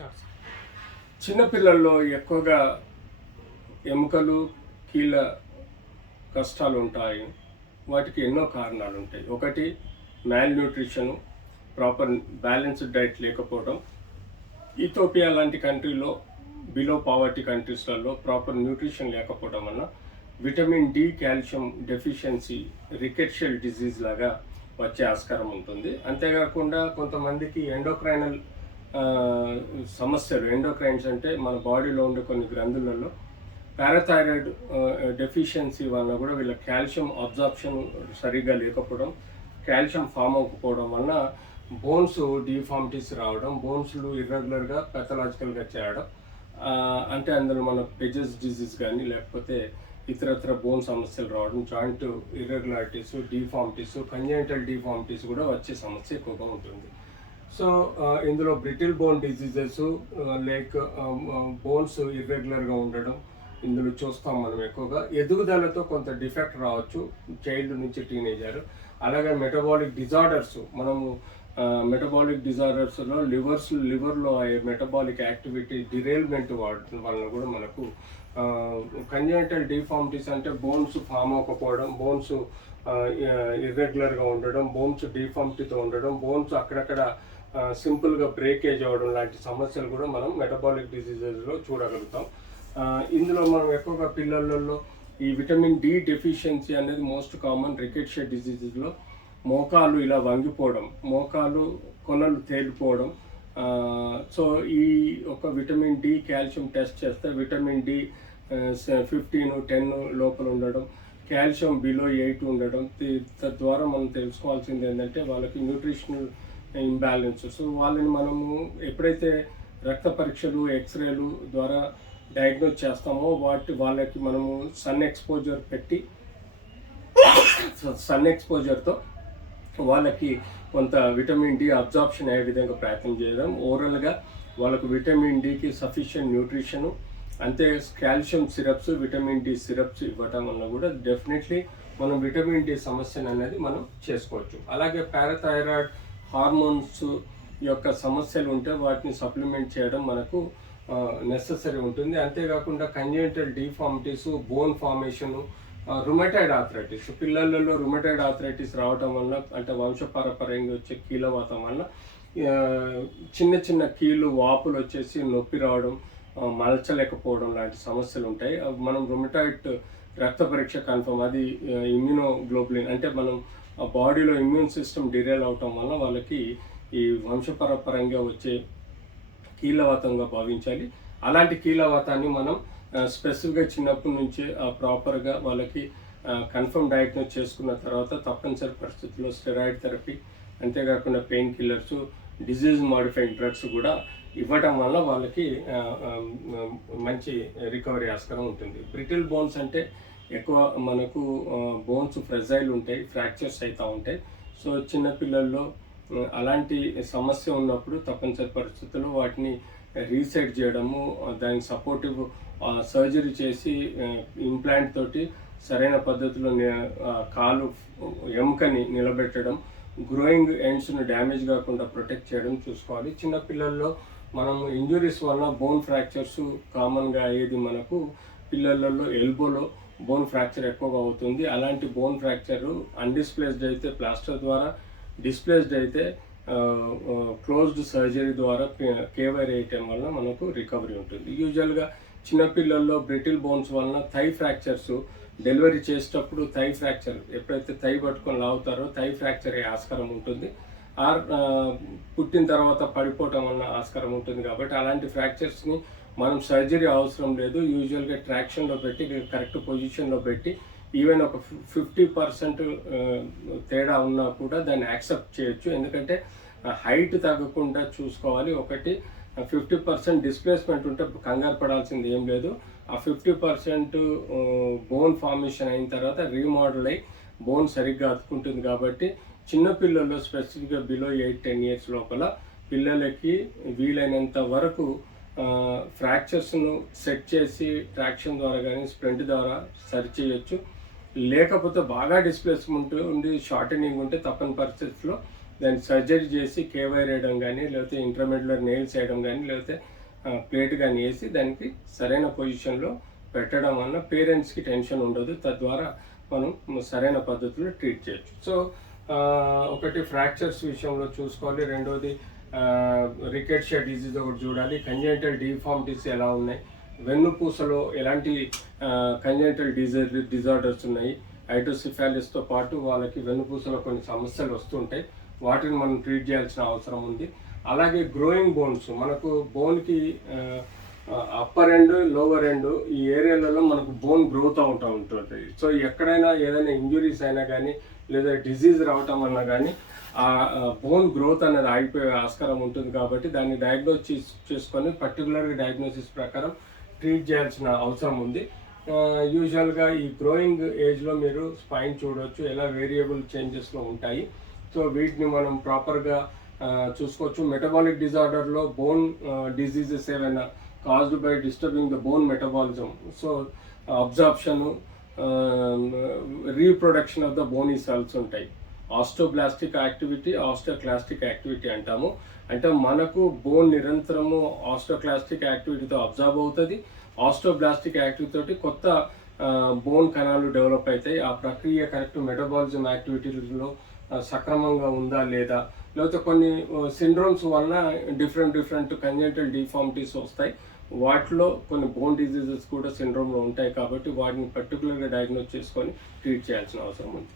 Starts. చిన్నపిల్లల్లో ఎక్కువగా ఎముకలు కీళ్ళ కష్టాలు ఉంటాయి. వాటికి ఎన్నో కారణాలు ఉంటాయి. ఒకటి malnutrition, proper balanced diet లేకపోవడం. ఇథోపియా లాంటి కంట్రీలో, బిలో పావర్టీ కంట్రీస్లలో ప్రాపర్ న్యూట్రిషన్ లేకపోవడం వల్ల vitamin D, calcium deficiency, rickettsial disease లాగా వచ్చే ఆస్కారం ఉంటుంది. అంతేకాకుండా కొంతమందికి ఎండోక్రైనల్ సమస్యలు, ఎండోక్రైన్స్ అంటే మన బాడీలో ఉండే కొన్ని గ్రంథులలో పారాథైరాయిడ్ డెఫిషియన్సీ వలన కూడా వీళ్ళ కాల్షియం అబ్జార్ప్షన్ సరిగ్గా లేకపోవడం, కాల్షియం ఫామ్ అవ్వకపోవడం వలన బోన్స్ డిఫార్మిటీస్ రావడం, బోన్స్లు ఇర్రెగ్యులర్గా పెథలాజికల్గా చేయడం, అంటే అందులో మన పెజెస్ డిజీజ్ కానీ లేకపోతే ఇతరత్ర బోన్ సమస్యలు రావడం, joint irregularities, deformities, congenital deformities కూడా వచ్చే సమస్య ఎక్కువగా ఉంటుంది. సో ఇందులో brittle bone diseases like bones ఇర్రెగ్యులర్గా ఉండడం ఇందులో చూస్తాం మనం ఎక్కువగా. ఎదుగుదలతో కొంత డిఫెక్ట్ రావచ్చు చైల్డ్ నుంచి టీనేజర్. అలాగే మెటబాలిక్ డిజార్డర్స్, మనము మెటబాలిక్ డిజార్డర్స్లో లివర్లో అయ్యే మెటబాలిక్ యాక్టివిటీ డిరైల్మెంట్ వలన కూడా మనకు కంజెనిటల్ డిఫార్మిటీస్ అంటే బోన్స్ ఫామ్ అవ్వకపోవడం, బోన్స్ ఇర్రెగ్యులర్గా ఉండడం, బోన్స్ డిఫార్మిటీతో ఉండడం, బోన్స్ అక్కడక్కడ సింపుల్గా బ్రేకేజ్ అవ్వడం లాంటి సమస్యలు కూడా మనం మెటబాలిక్ డిసీజెస్లో చూడగలుగుతాం. ఇందులో మనం ఎక్కువగా పిల్లలలో ఈ విటమిన్ డి డెఫిషియన్సీ అనేది మోస్ట్ కామన్. రికెట్షియల్ డిజీజెస్లో మోకాలు ఇలా వంగిపోవడం, మోకాలు కొనలు తేలిపోవడం. సో ఈ ఒక విటమిన్ డి కాల్షియం టెస్ట్ చేస్తే విటమిన్ డి 15-10 లోపల ఉండడం, కాల్షియం బిలో 8 ఉండడం. తద్వారా మనం తెలుసుకోవాల్సింది ఏంటంటే వాళ్ళకి న్యూట్రిషనల్ ఇంబ్యాలెన్స్. సో వాళ్ళని మనము ఎప్పుడైతే రక్త పరీక్షలు, ఎక్స్రేలు ద్వారా డయాగ్నోజ్ చేస్తామో వాళ్ళకి మనము సన్ ఎక్స్పోజర్తో వాళ్ళకి కొంత విటమిన్ డి అబ్జార్ప్షన్ అయ్యే విధంగా ప్రయత్నం చేయడం, ఓరల్గా వాళ్ళకు విటమిన్ డికి సఫిషియంట్ న్యూట్రిషను, అంతే calcium syrups, vitamin D syrups ఇవ్వటం వల్ల కూడా డెఫినెట్లీ మనం విటమిన్ డి సమస్యను అనేది మనం చేసుకోవచ్చు. అలాగే పారాథైరాయిడ్ హార్మోన్స్ యొక్క సమస్యలు ఉంటే వాటిని సప్లిమెంట్ చేయడం మనకు నెససరీ ఉంటుంది. అంతేకాకుండా congenital deformities, bone formation, rheumatoid arthritis, పిల్లలలో రుమటైడ్ ఆర్థరైటిస్ రావటం వల్ల అంటే వంశపారపర్యంగా వచ్చే కీళ్ళవాతం వల్ల చిన్న చిన్న కీళ్ళు వాపులు వచ్చేసి నొప్పి రావడం, మలచలేకపోవడం లాంటి సమస్యలు ఉంటాయి. మనం రుమటాయిడ్ రక్త పరీక్ష కన్ఫర్మ్, అది ఇమ్యూనోగ్లోబులిన్ అంటే మనం బాడీలో ఇమ్యూన్ సిస్టమ్ డిరైల్ అవటం వల్ల వాళ్ళకి ఈ వంశపరపరంగా వచ్చే కీళ్ళవాతంగా భావించాలి. అలాంటి కీళ్ళవాతాన్ని మనం స్పెసిఫిక్గా చిన్నప్పటి నుంచి ప్రాపర్గా వాళ్ళకి కన్ఫర్మ్ డయాగ్నోస్ చేసుకున్న తర్వాత తప్పనిసరి పరిస్థితుల్లో స్టెరాయిడ్ థెరపీ, అంతేకాకుండా pain killers, disease modifying drugs కూడా ఇవ్వటం వల్ల వాళ్ళకి మంచి రికవరీ ఆస్కారం ఉంటుంది. బ్రిటిల్ బోన్స్ అంటే ఎక్కువ మనకు బోన్స్ ఫ్రెజైల్ ఉంటాయి, ఫ్రాక్చర్స్ అవుతూ ఉంటాయి. సో చిన్నపిల్లల్లో అలాంటి సమస్య ఉన్నప్పుడు తప్పనిసరి పరిస్థితుల్లో వాటిని రీసెట్ చేయడము, దానికి సపోర్టివ్ సర్జరీ చేసి ఇంప్లాంట్ తోటి సరైన పద్ధతిలో కాలు ఎముకని నిలబెట్టడం, గ్రోయింగ్ ఎండ్స్ను డ్యామేజ్ కాకుండా ప్రొటెక్ట్ చేయడం చూసుకోవాలి. చిన్నపిల్లల్లో మనం ఇంజురీస్ వల్ల బోన్ ఫ్రాక్చర్స్ కామన్గా అయ్యేది మనకు పిల్లలలో ఎల్బోలో బోన్ ఫ్రాక్చర్ ఎక్కువగా అవుతుంది. అలాంటి బోన్ ఫ్రాక్చర్ అన్డిస్ప్లేస్డ్ అయితే ప్లాస్టర్ ద్వారా, డిస్ప్లేస్డ్ అయితే క్లోజ్డ్ సర్జరీ ద్వారా కేవైర్ వేయటం వల్ల మనకు రికవరీ ఉంటుంది. యూజువల్గా చిన్నపిల్లల్లో బ్రిటిల్ బోన్స్ వలన థై ఫ్రాక్చర్స్, డెలివరీ చేసేటప్పుడు థై ఫ్రాక్చర్, ఎప్పుడైతే థై పట్టుకొని లాగుతారో థై ఫ్రాక్చర్ అయ్యే ఆస్కారం ఉంటుంది. పుట్టిన తర్వాత పడిపోవటం వల్ల ఆస్కారం ఉంటుంది. కాబట్టి అలాంటి ఫ్రాక్చర్స్ని మనం సర్జరీ అవసరం లేదు. యూజువల్గా ట్రాక్షన్లో పెట్టి కరెక్ట్ పొజిషన్లో పెట్టి ఈవెన్ ఒక 50% తేడా ఉన్నా కూడా దాన్ని యాక్సెప్ట్ చేయొచ్చు. ఎందుకంటే హైట్ తగ్గకుండా చూసుకోవాలి. ఒకటి 50% డిస్ప్లేస్మెంట్ ఉంటే కంగారు పడాల్సింది ఏం లేదు. ఆ 50% బోన్ ఫార్మేషన్ అయిన తర్వాత రీమోడల్ అయ్యి బోన్ సరిగ్గా అతుకుంటుంది. కాబట్టి చిన్నపిల్లల్లో స్పెసిఫిక్గా బిలో 8-10 ఇయర్స్ లోపల పిల్లలకి వీలైనంత వరకు ఫ్రాక్చర్స్ను సెట్ చేసి ట్రాక్షన్ ద్వారా కానీ స్ప్రింట్ ద్వారా సరి చేయొచ్చు. లేకపోతే బాగా డిస్ప్లేస్మెంట్ ఉండి షార్టనింగ్ ఉంటే తప్పని పరిస్థితుల్లో దాన్ని సర్జరీ చేసి కేవైర్ వేయడం కానీ, లేకపోతే ఇంట్రామెడ్యులర్ నెయిల్స్ వేయడం కానీ, లేకపోతే ప్లేట్ కానీ వేసి దానికి సరైన పొజిషన్లో పెట్టడం వలన పేరెంట్స్కి టెన్షన్ ఉండదు. తద్వారా మనం సరైన పద్ధతిలో ట్రీట్ చేయొచ్చు. సో ఒకటి ఫ్రాక్చర్స్ విషయంలో చూసుకోవాలి. రెండోది రికెట్షియా డిజీజ్ ఒకటి చూడాలి. కంజెనిటల్ డిఫార్మిటీస్ ఎలా ఉన్నాయి, వెన్నుపూసలో ఎలాంటి కంజెనిటల్ డిజార్డర్స్ ఉన్నాయి, హైడ్రోసిఫాలిస్తో పాటు వాళ్ళకి వెన్నుపూసలో కొన్ని సమస్యలు వస్తుంటాయి. వాటిని మనం ట్రీట్ చేయాల్సిన అవసరం ఉంది. అలాగే గ్రోయింగ్ బోన్స్, మనకు బోన్కి అప్పర్ ఎండ్, లోవర్ ఎండ్ ఈ ఏరియాలలో మనకు బోన్ గ్రోత్ అవుతూ ఉంటుంది. సో ఎక్కడైనా ఏదైనా ఇంజురీస్ అయినా కానీ, లేదా డిజీజ్ రావటం వల్ల కానీ ఆ బోన్ గ్రోత్ అనేది ఆగిపోయే ఆస్కారం ఉంటుంది. కాబట్టి దాన్ని డయాగ్నోస్ చేసుకొని పర్టికులర్గా డయాగ్నోసిస్ ప్రకారం ట్రీట్ చేయాల్సిన అవసరం ఉంది. యూజువల్గా ఈ గ్రోయింగ్ ఏజ్లో మీరు స్పైన్ చూడవచ్చు, ఎలా వేరియబుల్ చేంజెస్లో ఉంటాయి. సో వీటిని మనం ప్రాపర్గా చూసుకోవచ్చు. మెటబాలిక్ డిజార్డర్లో బోన్ డిజీజెస్ ఏమైనా caused by disturbing the bone metabolism, so absorption, reproduction of the bony cells ఉంటాయి. ఆస్టోబ్లాస్టిక్ యాక్టివిటీ, ఆస్టోక్లాస్టిక్ యాక్టివిటీ అంటాము. అంటే మనకు బోన్ నిరంతరము ఆస్టోక్లాస్టిక్ యాక్టివిటీతో అబ్జర్వ్ అవుతుంది. ఆస్టోబ్లాస్టిక్ యాక్టివిటీ తోటి కొత్త బోన్ కణాలు డెవలప్ అవుతాయి. ఆ ప్రక్రియ కరెక్ట్ మెటబాలిజం యాక్టివిటీలో సక్రమంగా ఉందా లేదా, లేకపోతే కొన్ని సిండ్రోమ్స్ వలన డిఫరెంట్ కంజెనిటల్ డిఫార్మిటీస్ వస్తాయి. వాటిలో కొన్ని బోన్ డిజీజెస్ కూడా సిండ్రోమ్లో ఉంటాయి. కాబట్టి వాటిని పర్టికులర్గా డయాగ్నోస్ చేసుకొని ట్రీట్ చేయాల్సిన అవసరం ఉంది.